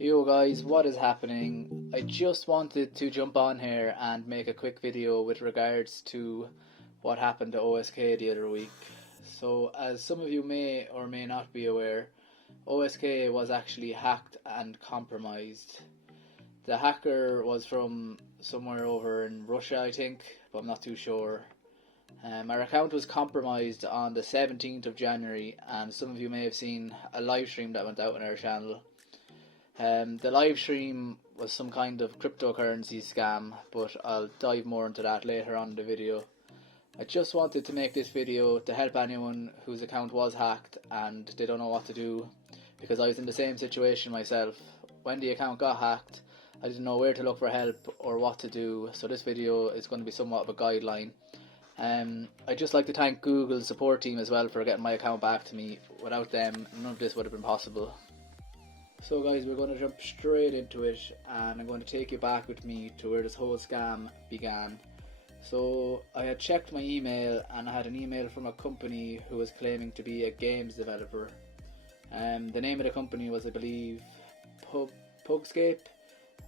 Yo guys, what is happening? I just wanted to jump on here and make a quick video with regards to what happened to OSK the other week. So, as some of you may or may not be aware, OSK was actually hacked and compromised. The hacker was from somewhere over in Russia, I think, but I'm not too sure. Our account was compromised on the 17th of January, and some of you may have seen a live stream that went out on our channel. The live stream was some kind of cryptocurrency scam, but I'll dive more into that later on in the video. I just wanted to make this video to help anyone whose account was hacked and they don't know what to do, because I was in the same situation myself. When the account got hacked, I didn't know where to look for help or what to do, so this video is going to be somewhat of a guideline. I'd just like to thank Google's support team as well for getting my account back to me. Without them, none of this would have been possible. So guys, we're going to jump straight into it, and I'm going to take you back with me to where this whole scam began. So I had checked my email, and I had an email from a company who was claiming to be a games developer. The name of the company was, I believe, Pugscape,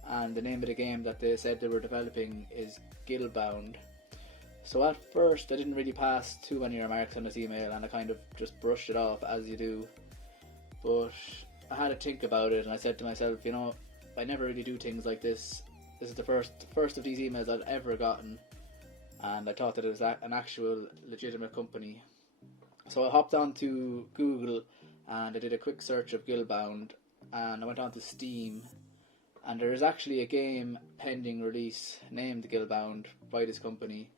and the name of the game that they said they were developing is Guildbound. So at first I didn't really pass too many remarks on this email, and I kind of just brushed it off as you do. But I had to think about it, and I said to myself, you know, I never really do things like this. This is the first of these emails I've ever gotten, and I thought that it was an actual legitimate company. So I hopped onto Google and I did a quick search of Guildbound, and I went on to Steam, and there is actually a game pending release named Guildbound by this company.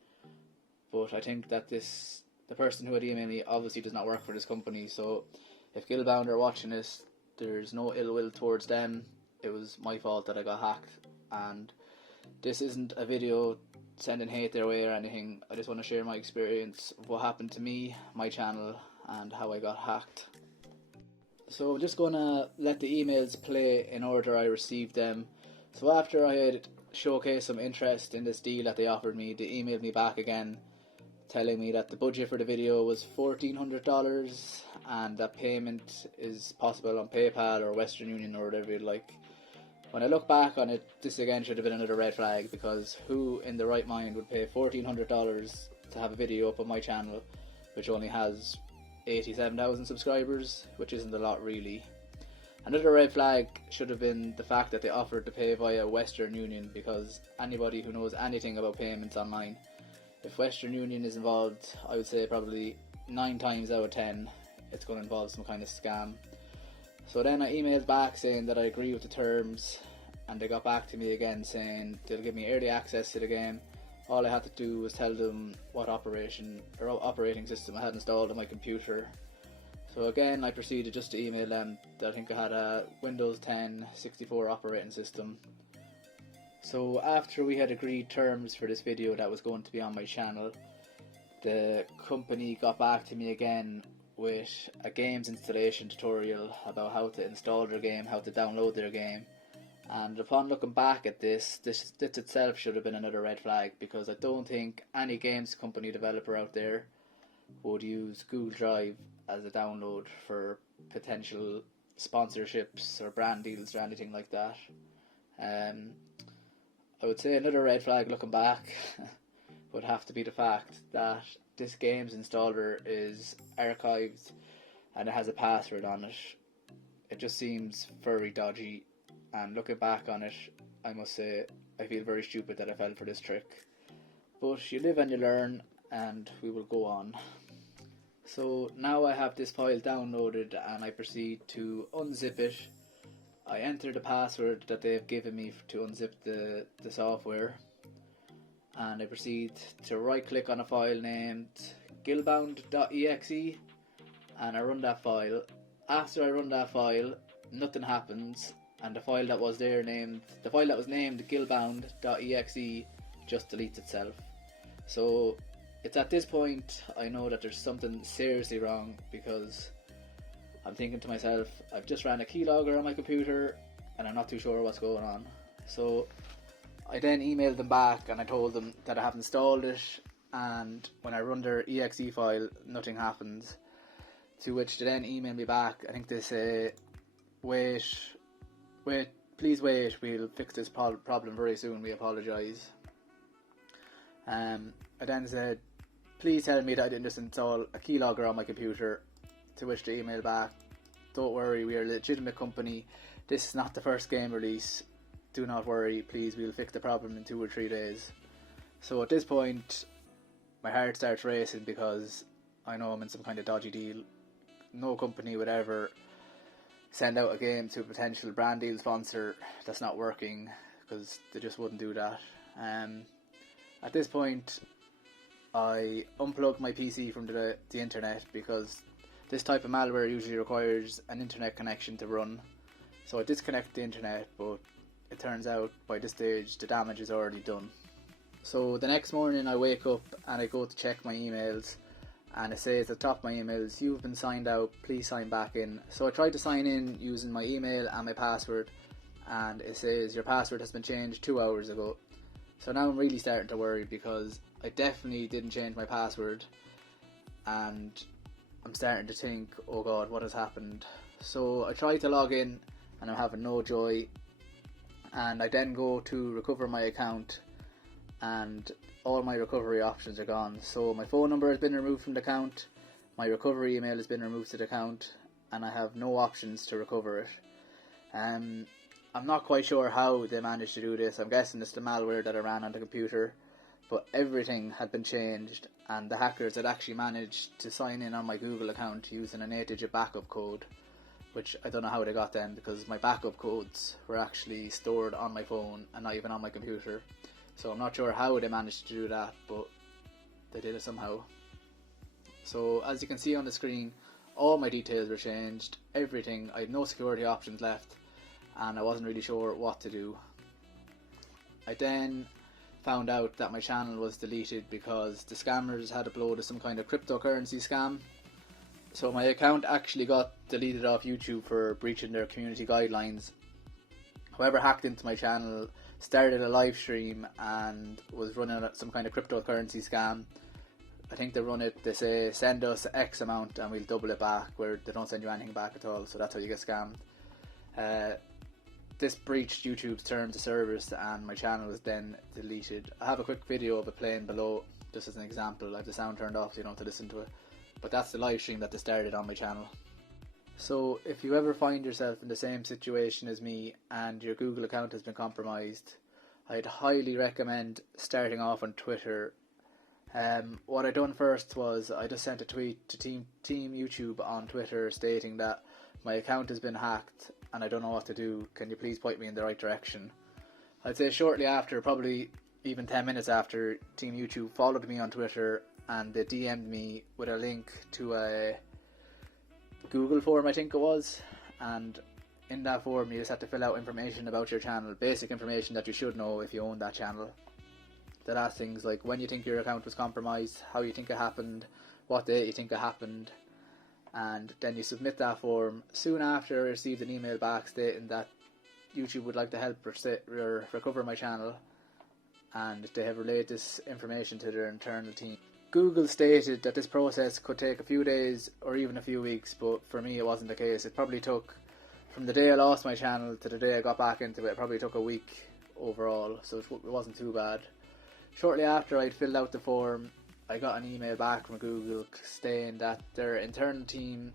But I think that the person who had emailed me obviously does not work for this company, so if Guildbound are watching this, there's no ill will towards them. It was my fault that I got hacked, and this isn't a video sending hate their way or anything. I just want to share my experience of what happened to me, my channel, and how I got hacked. So I'm just going to let the emails play in order I received them. So after I had showcased some interest in this deal that they offered me, they emailed me back again telling me that the budget for the video was $1,400 and that payment is possible on PayPal or Western Union or whatever you'd like. When I look back on it, this again should have been another red flag, because who in the right mind would pay $1,400 to have a video up on my channel, which only has 87,000 subscribers, which isn't a lot really. Another red flag should have been the fact that they offered to pay via Western Union, because anybody who knows anything about payments online, if Western Union is involved, I would say probably 9 times out of 10 it's going to involve some kind of scam. So then I emailed back saying that I agree with the terms, and they got back to me again saying they'll give me early access to the game. All I had to do was tell them what operating system I had installed on my computer. So again I proceeded just to email them that I think I had a Windows 10 64 operating system. So after we had agreed terms for this video that was going to be on my channel, the company got back to me again with a games installation tutorial about how to install their game, how to download their game. And upon looking back at this itself should have been another red flag, because I don't think any games company developer out there would use Google Drive as a download for potential sponsorships or brand deals or anything like that. I would say another red flag looking back would have to be the fact that this games installer is archived and it has a password on it. It just seems very dodgy, and looking back on it, I must say I feel very stupid that I fell for this trick. But you live and you learn, and we will go on. So now I have this file downloaded and I proceed to unzip it. I enter the password that they've given me to unzip the software, and I proceed to right click on a file named guildbound.exe, and I run that file. After I run that file, nothing happens, and the file that was named guildbound.exe just deletes itself. So it's at this point I know that there's something seriously wrong, because I'm thinking to myself, I've just ran a keylogger on my computer and I'm not too sure what's going on. So I then emailed them back and I told them that I have installed it, and when I run their exe file nothing happens. To which they then email me back. I think they say wait please wait, we'll fix this problem very soon, we apologise. I then said, please tell me that I didn't just install a keylogger on my computer, to which the email back, don't worry, we are a legitimate company, this is not the first game release, do not worry, please, we'll fix the problem in 2 or 3 days. So at this point, my heart starts racing because I know I'm in some kind of dodgy deal. No company would ever send out a game to a potential brand deal sponsor that's not working, because they just wouldn't do that. At this point, I unplugged my PC from the internet, because this type of malware usually requires an internet connection to run. So I disconnected the internet, but it turns out by this stage the damage is already done. So the next morning I wake up and I go to check my emails, and it says at the top of my emails, you've been signed out, please sign back in. So I tried to sign in using my email and my password, and it says your password has been changed 2 hours ago. So now I'm really starting to worry, because I definitely didn't change my password, and I'm starting to think, oh god, what has happened? So I try to log in and I'm having no joy, and I then go to recover my account, and all my recovery options are gone. So my phone number has been removed from the account, my recovery email has been removed to the account, and I have no options to recover it. I'm not quite sure how they managed to do this. I'm guessing it's the malware that I ran on the computer, but everything had been changed, and the hackers had actually managed to sign in on my Google account using an 8-digit backup code, which I don't know how they got them, because my backup codes were actually stored on my phone and not even on my computer. So I'm not sure how they managed to do that, but they did it somehow. So as you can see on the screen, all my details were changed, everything. I had no security options left, and I wasn't really sure what to do. I then found out that my channel was deleted because the scammers had uploaded some kind of cryptocurrency scam. So my account actually got deleted off YouTube for breaching their community guidelines. Whoever hacked into my channel started a live stream and was running some kind of cryptocurrency scam. I think they say send us X amount and we'll double it back, where they don't send you anything back at all, so that's how you get scammed. This breached YouTube's terms of service and my channel was then deleted. I have a quick video of it playing below, just as an example. I have the sound turned off so you don't have to listen to it, but that's the live stream that they started on my channel. So if you ever find yourself in the same situation as me and your Google account has been compromised, I'd highly recommend starting off on Twitter. What I done first was I just sent a tweet to Team YouTube on Twitter stating that my account has been hacked and I don't know what to do, can you please point me in the right direction? I'd say shortly after, probably even 10 minutes after, Team YouTube followed me on Twitter and they DM'd me with a link to a Google form, I think it was, and in that form you just have to fill out information about your channel, basic information that you should know if you own that channel. They'll ask things like when you think your account was compromised, how you think it happened, what date you think it happened, and then you submit that form. Soon after I received an email back stating that YouTube would like to help recover my channel, and they have relayed this information to their internal team. Google stated that this process could take a few days or even a few weeks, but for me it wasn't the case. It probably took, from the day I lost my channel to the day I got back into it, it probably took a week overall, so it wasn't too bad. Shortly after I'd filled out the form, I got an email back from Google saying that their internal team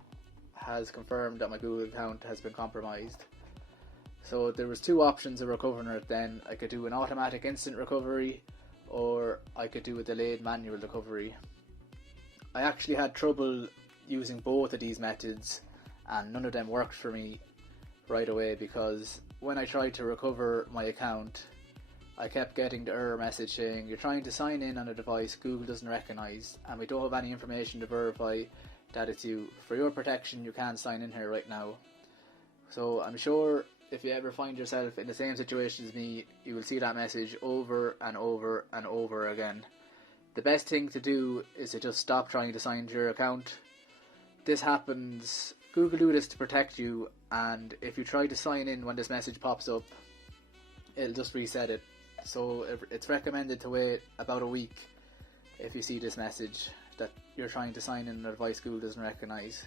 has confirmed that my Google account has been compromised. So there was 2 options of recovering it then. I could do an automatic instant recovery, or I could do a delayed manual recovery. I actually had trouble using both of these methods and none of them worked for me right away, because when I tried to recover my account I kept getting the error message saying you're trying to sign in on a device Google doesn't recognise and we don't have any information to verify that it's you. For your protection you can't sign in here right now. So I'm sure if you ever find yourself in the same situation as me, you will see that message over and over and over again. The best thing to do is to just stop trying to sign into your account. This happens, Google do this to protect you, and if you try to sign in when this message pops up, it'll just reset it. So it's recommended to wait about a week if you see this message that you're trying to sign in on a device Google doesn't recognise.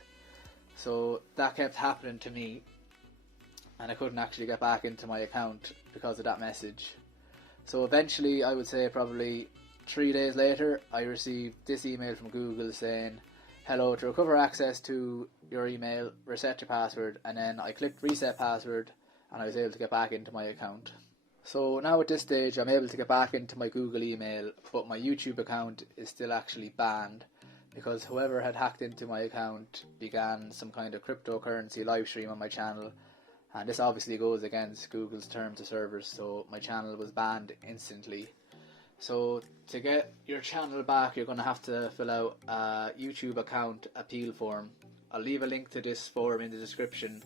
So that kept happening to me, and I couldn't actually get back into my account because of that message. So eventually, I would say probably 3 days later, I received this email from Google saying, "Hello, to recover access to your email, reset your password," and then I clicked reset password and I was able to get back into my account. So now at this stage I'm able to get back into my Google email, but my YouTube account is still actually banned because whoever had hacked into my account began some kind of cryptocurrency live stream on my channel, and this obviously goes against Google's terms of service, so my channel was banned instantly. So to get your channel back, you're going to have to fill out a YouTube account appeal form. I'll leave a link to this form in the description,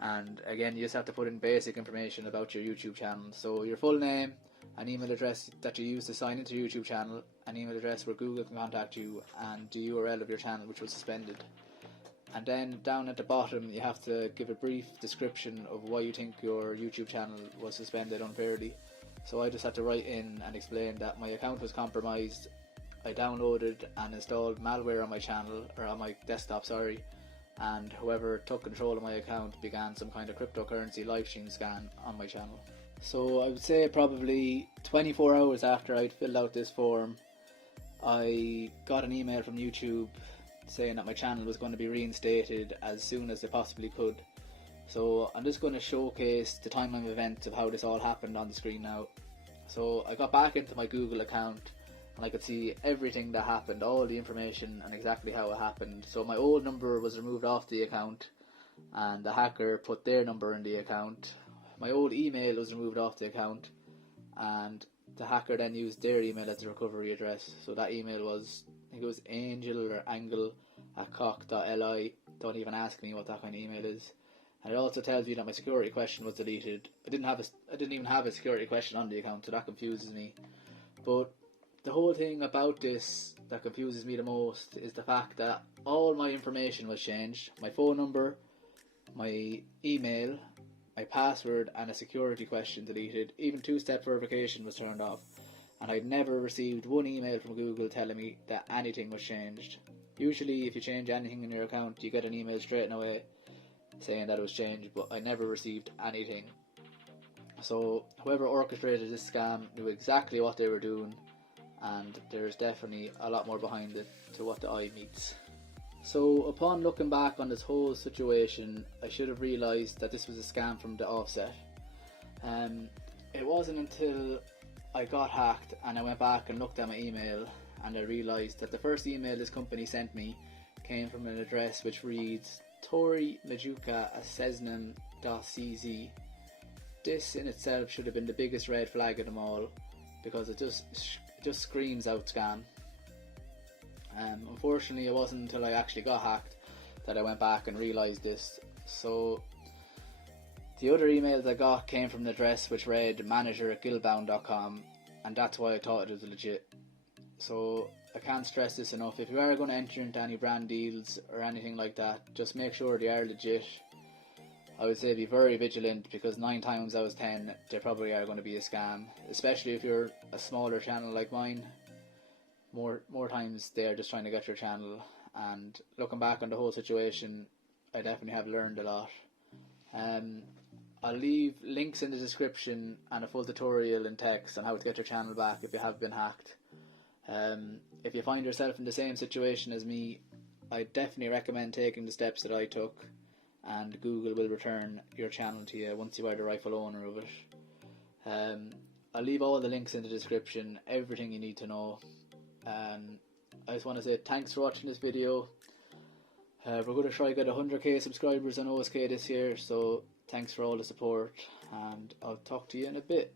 and again you just have to put in basic information about your YouTube channel. So your full name, an email address that you use to sign into your YouTube channel, an email address where Google can contact you, and the URL of your channel which was suspended. And then down at the bottom you have to give a brief description of why you think your YouTube channel was suspended unfairly. So I just had to write in and explain that my account was compromised. I downloaded and installed malware on my channel, or on my desktop, sorry, and whoever took control of my account began some kind of cryptocurrency live stream scan on my channel. So I would say probably 24 hours after I'd filled out this form, I got an email from YouTube saying that my channel was going to be reinstated as soon as they possibly could. So I'm just going to showcase the timeline of events of how this all happened on the screen now. So I got back into my Google account and I could see everything that happened, all the information and exactly how it happened. So my old number was removed off the account and the hacker put their number in the account. My old email was removed off the account and the hacker then used their email as the recovery address. So that email was, I think it was angel or angle at cock.li. Don't even ask me what that kind of email is. And it also tells you that my security question was deleted. I didn't even have a security question on the account, so that confuses me. But the whole thing about this that confuses me the most is the fact that all my information was changed. My phone number, my email, my password and a security question deleted. Even two-step verification was turned off. And I'd never received one email from Google telling me that anything was changed. Usually if you change anything in your account you get an email straight away saying that it was changed, but I never received anything. So whoever orchestrated this scam knew exactly what they were doing, and there's definitely a lot more behind it to what the eye meets. So upon looking back on this whole situation, I should have realised that this was a scam from the offset. It wasn't until I got hacked and I went back and looked at my email and I realised that the first email this company sent me came from an address which reads torimajuka@cesnam.cz. This in itself should have been the biggest red flag of them all, because it just screams out scam. Unfortunately it wasn't until I actually got hacked that I went back and realised this. So the other emails I got came from an address which read manager@gilbound.com, and that's why I thought it was legit. So I can't stress this enough. If you are going to enter into any brand deals or anything like that, just make sure they are legit. I would say be very vigilant, because 9 times out of 10 they probably are going to be a scam, especially if you're a smaller channel like mine. More times they are just trying to get your channel, and looking back on the whole situation I definitely have learned a lot. I'll leave links in the description and a full tutorial in text on how to get your channel back if you have been hacked. If you find yourself in the same situation as me, I definitely recommend taking the steps that I took, and Google will return your channel to you once you are the rightful owner of it. I'll leave all the links in the description, everything you need to know. I just want to say thanks for watching this video. We're going to try to get 100k subscribers on OSK this year, so thanks for all the support, and I'll talk to you in a bit.